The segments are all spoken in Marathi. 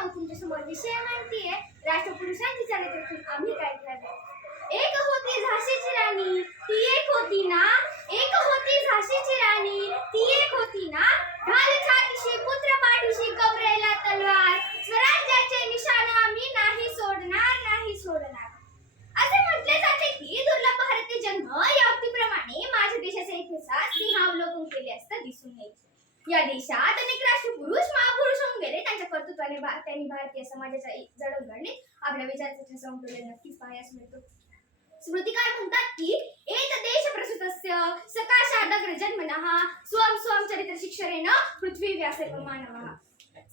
मित्रांनो, तुमच्या समोर विषय मांडतीये राष्ट्रपुरुषांची चरित्रातून आम्ही काय केलं. एक होती झाशीची राणी, ती एक होती ना. एक होती झाशीची राणी, ती एक होती ना. ढाल छातीशी, पुत्र पाठीशी, कमरेला तलवार. स्वराज्याचे निशाण आम्ही नाही सोडणार, नाही सोडणार. असे म्हटले जाते की दुर्लभ भारतीय जन्म या उक्तीप्रमाणे माझ्या देशाचा इतिहास सिंहावलोकन केले असता दिसून येईल. या देशात अनेक राष्ट्रपुरुष महापुरुष होऊन गेले. त्यांच्या कर्तृत्वाने त्यांनी भारतीय समाजाच्या जडणघडणीत आपल्या विचारांचे समतोल नक्कीच पाहायला मिळतो. स्मृतिकार म्हणतात की एत देश प्रसूतस्य सकाशादग्र जन्मनः स्वम स्वम चरित्र शिक्षरेण पृथ्वी व्यासेव मानवः.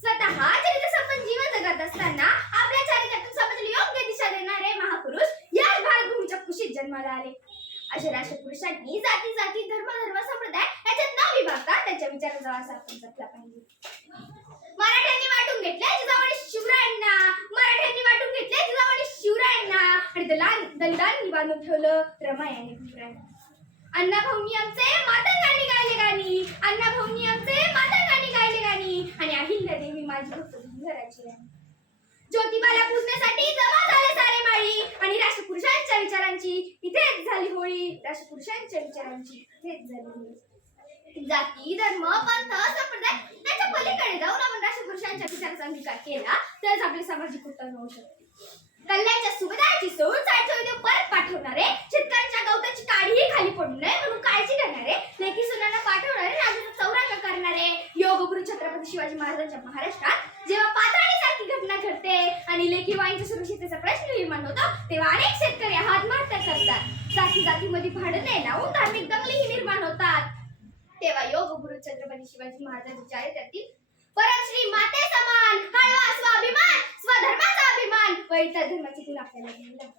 स्वतः चरित्र संपन्न जीवन जगत असताना आपल्या चरित्रातून समाजाला योग्य दिशा देणारे महापुरुष या भारतभूमीच्या कुशीत जन्माला आले. अशा राष्ट्रपुरुषांनी जाती जाती धर्म धर्म संप्रदाय याच्यात न विभागता त्यांच्या विचारांचा वारसा आपण जपला पाहिजे. मराठ्यांनी वाटून घेतले जिजाऊ शिवरायांना, मराठ्यांनी वाटून घेतले जिजाऊ शिवरायांना आणि दलितांनी बांधून ठेवलं रमायाने पुराण. अण्णाभाऊंनी आमचे मातंगांनी गायले गाणी, अण्णाभाऊंनी आमचे मातंगांनी गायले गाणी आणि अहिल्यादेवी माझी भक्त घराची राणी. ज्योतिबाला पूजण्यासाठी जमा झाले सारे माळी आणि राष्ट्रपुरुषांच्या विचारांची इथेच झाली होळी. राष्ट्रपुरुषांच्या विचारांची इथेच झाली होळी. जाती धर्म पंथ संप्रदाय याच्या पलीकडे जाऊन आपण राष्ट्रपुरुषांच्या विचारांचा अंगीकार केला तरच आपले सामाजिक उत्थान होऊ शकते. कल्याणच्या सुभेदाराची सोड साठवून परत पाठवणारे, शेतकऱ्यांच्या गवताची काडीही खाली पडू नये म्हणून काळजी करणारे, लेखी सुनांना पाठवणारे, राज्याचा चौरंग करणारे योगगुरु छत्रपती शिवाजी महाराजांच्या महाराष्ट्रात जेव्हा पात्राणीसारखी घटना घडते आणि लेखी वाईंच्या सुरक्षिततेचा प्रश्न निर्माण होतो तेव्हा अनेक शेतकरी आत्महत्या करतात. जाती जातीमध्ये भांडणे लावून धार्मिक दंगलीही निर्माण होतात. तेव्हा योगगुरु छत्रपती शिवाजी महाराजांच्या चरित्रातील परमश्री माते समान हळवा स्वाभिमान, स्वधर्माचा अभिमान व इतर धर्माची गुण आपल्याला घ्यायला.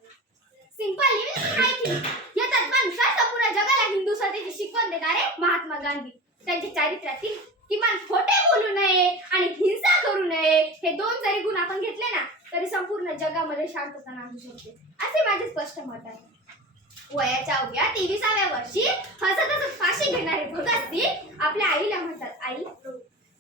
सिंपल लिव्हिंग हायकिंग या तत्वानुसार संपूर्ण जगाला हिंदू सत्तेची शिकवण देणारे महात्मा गांधी त्यांच्या चरित्रातील किमान खोटे बोलू नये आणि हिंसा करू नये हे दोन जरी गुण आपण घेतले ना तरी संपूर्ण जगामध्ये शांतता नांदू शकते असे माझे स्पष्ट मत आहे. वयाच्या अवघ्या 23व्या वर्षी हसत हसत फाशी घेणारे भगतसिंग आपल्या आईला म्हणतात, आई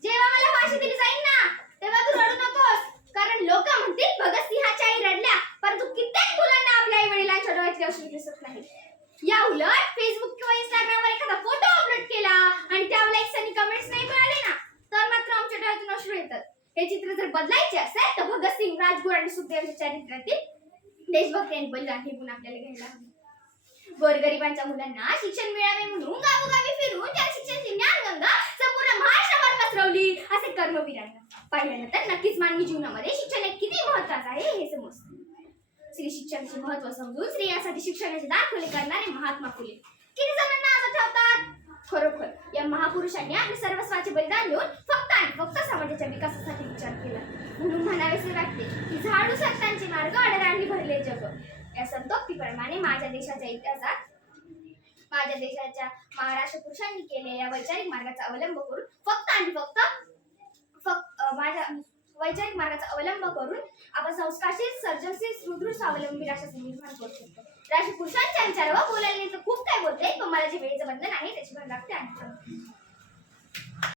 जेव्हा मला फाशी दिली जाईल ना तेव्हा तू रडू नकोस, कारण लोक म्हणतील भगतसिंहाच्या आई रडल्या, परंतु कित्येक मुलांना आपल्या आई वडिलांच्या डोळ्यातले अश्रू दिसत नाही. या उलट फेसबुक किंवा इंस्टाग्रामवर एखादा फोटो अपलोड केला आणि त्यावर लाईक्स आणि कमेंट्स नाही मिळाले ना तर मात्र आमच्या डोळ्यातून अश्रू येतात. हे चित्र जर बदलायचे असेल तर भगतसिंग, राजगुरू आणि सुखदेवांच्या चरित्रातील देशभक्ती आणि बलिदान हे गुण आपल्याला घ्यायला हवे. गोरगरिबांच्या मुलांना शिक्षण मिळावे म्हणून गावोगावी फिरून त्या शिक्षणाची ज्ञानगंगा संपूर्ण महाराष्ट्रावर पसरवली असे कर्मवीरांना पाहिल्यानंतर नक्कीच मानवी जीवनामध्ये शिक्षण किती महत्त्वाचे आहे हे समजते. स्त्री शिक्षणाचे महत्त्व समजून स्त्रियांसाठी शिक्षणाचे दार खुले करणारे महात्मा फुले किती जणांना आज आठवतात. खरोखर या महापुरुषांनी आपले सर्वस्वाचे बलिदान देऊन फक्त आणि फक्त समाजाच्या विकासासाठी विचार केला. म्हणून म्हणावेसे वाटते की झाडू संतांचे मार्ग अडरांनी भरले जग. या संतोक्तीप्रमाणे माझ्या देशाच्या इतिहासात माझ्या देशाच्या महाराष्ट्र पुरुषांनी केलेल्या वैचारिक मार्गाचा अवलंब करून फक्त आणि फक्त माझ्या वैचारिक मार्गाचा अवलंब करून आपण संस्कारशील, सर्जनशील, सुदृढ स्वावलंबी राष्ट्राचे निर्माण करू शकतो. राष्ट्रपुरुषांच्या विचारावर बोलायला तर खूप काय बोलते पण मला जे वेळेचं बंधन आहे त्याची भर लागते. आणि